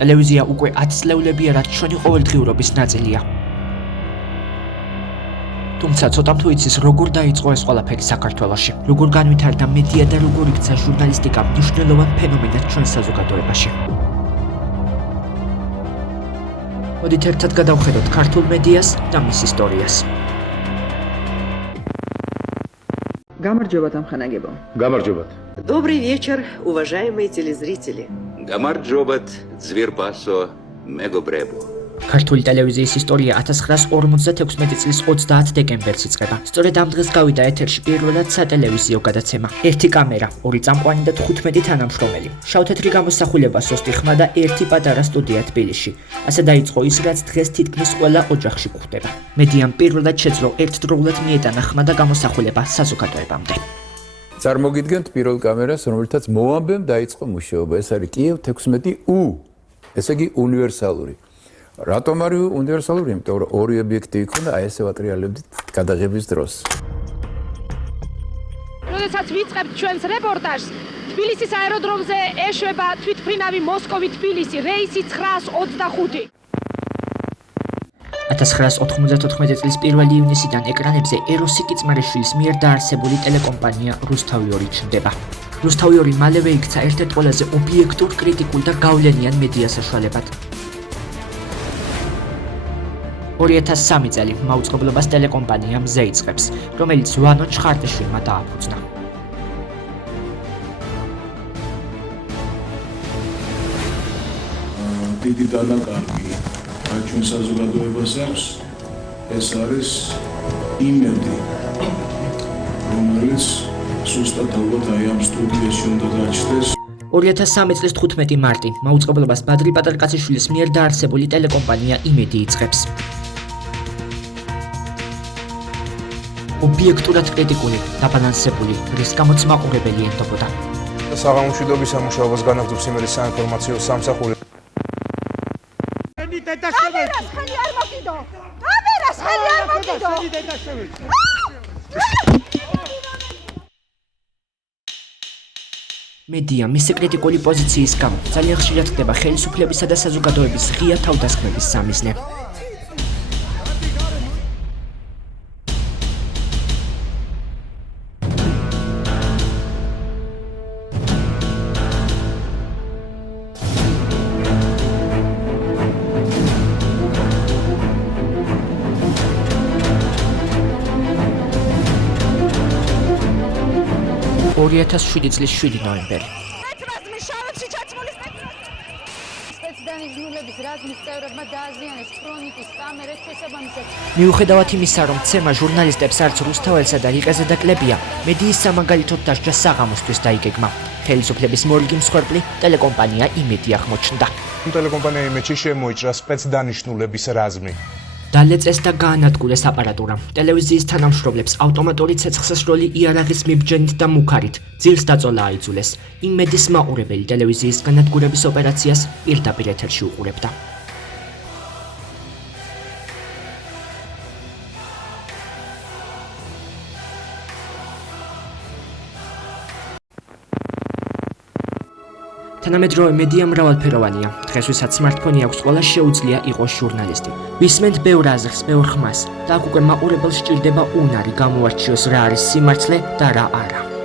ტელევიზია უკვე 10 წლეულებია, რაც ჩვენი ყოველდღიურობის ნაწილია. თუმცა ცოტამ თუ იცის, როგორ დაიწყო ეს ყველაფერი საქართველოში, როგორ განვითარდა მედია და როგორ იქცა ჟურნალისტიკა მნიშვნელოვან ფენომენად ჩვენ საზოგადოებაში. მოდით ერთად გადავხედოთ ქართულ მედიას და მის ისტორიას. Გამარჯობათ ამხანაგებო. Გამარჯობათ. Добрый вечер, уважаемые телезрители. Გამარჯობათ, ძვირფასო მეგობრებო. ქართული ტელევიზიის ისტორია 1956 წლის 30 დეკემბერს იწყება. სწორედ ამ დღეს გავიდა ეთერში პირველად სატელევიზიო გადაცემა. ერთი კამერა, ორი წამყვანი და 15 თანამშრომელი. შავ-თეთრი გამოსახულება, სოსტი ხმა და ერთი პატარა სტუდია თბილისში. ასე დაიწყო ის, რაც დღეს თითქმის ყველა ოჯახში გვხვდება. მედიამ პირველად შეძლო ერთდროულად მიეტანა ხმა და გამოსახულება საზოგადოებამდე. წარმოგიდგენთ პირველ კამერას, რომელთაც მოამბემ დაიწყო მუშაობა. ეს არის კიევ 16U. ესე იგი უნივერსალური. რატომ არის უნივერსალური? იმიტომ რომ ორი ობიექტი იქნა, აი ესე ვატრიალებდით გადაღების დროს. როდესაც ვიწყებთ ჩვენს რეპორტაჟს, თბილისის აეროდრომზე ეშვება თვითმფრინავი მოსკოვი-თბილისი რეისი 925. 1994 წლის 1 ივნისიდან ეკრანებზე ეროსი კიწმარიშვილის მიერ დაარსებული ტელეკომპანია რუსთავი 2 ჩნდება. რუსთავი 2 მალევე იქცა ერთ-ერთ ყველაზე ობიექტურ, კრიტიკულ და გავლენიან მედია საშუალებად. 2003 წელი მაუწყებლობას ტელეკომპანია მზე იწყებს, რომელიც ვანო ჩხარტიშვილმა დააფუძნა. დიდი დანაკარგი ჩვენ საზოგადოებას აქვს, ეს არის იმედი, რომელიც სუსტად ალბათ აი ამ სტუდიაში უნდა გაჩნდეს. 2003 წლის 15 მარტი მაუწყებლობას ბადრი პატარკაციშვილის მიერ დაარსებული ტელეკომპანია იმედი იწყებს. ობიექტურად კრიტიკული, დაბალანსებული, რის გამოც მაყურებელი ენდობოდა. საღამომშვიდობის სამუშაობას განაგრძობს იმედის საინფორმაციო სამსახური. კამერას ხელი არ მოკიდო! კამერას ხელი არ მოკიდო! მედია მისი კრიტიკული პოზიციის გამო ძალიან ხშირად ხდება ხელისუფლებისა და საზოგადოების ღია თავდასხმების სამიზნე. წლის 7 ნოემბერი. მიუხედავად იმისა, რომ ცემა ჟურნალისტებს არც რუსთაველსა და რიყეზე დაკლებია, მედიის სამაგალითოდ დასჯა საღამოსთვის დაიგეგმა. ხელისუფლების მორიგი მსხვერპლი ტელეკომპანია იმედი აღმოჩნდა. ტელეკომპანია იმედში შემოიჭრა სპეცდანიშნულების რაზმი. დალეწეს და გაანადგურეს აპარატურა. ტელევიზიის თანამშრომლებს ავტომატური ცეცხლსასროლი იარაღის მიბჯენით და მუქარით ძილს დაწოლა აიძულეს. იმედის მაყურებელი ტელევიზიის განადგურების ოპერაციას პირდაპირ ეთერში უყურებდა. თანამედროვე მედია მრავალფეროვანია. დღეს ვისაც სმარტფონი აქვს, ყველა შეუძლია იყოს ჟურნალისტი. ვისმენთ ბევრ აზრს, ბევრ ხმას და აქ უკვე მაყურებელს სჭირდება უნარი, გამოარჩიოს რა არის სიმართლე და რა არა.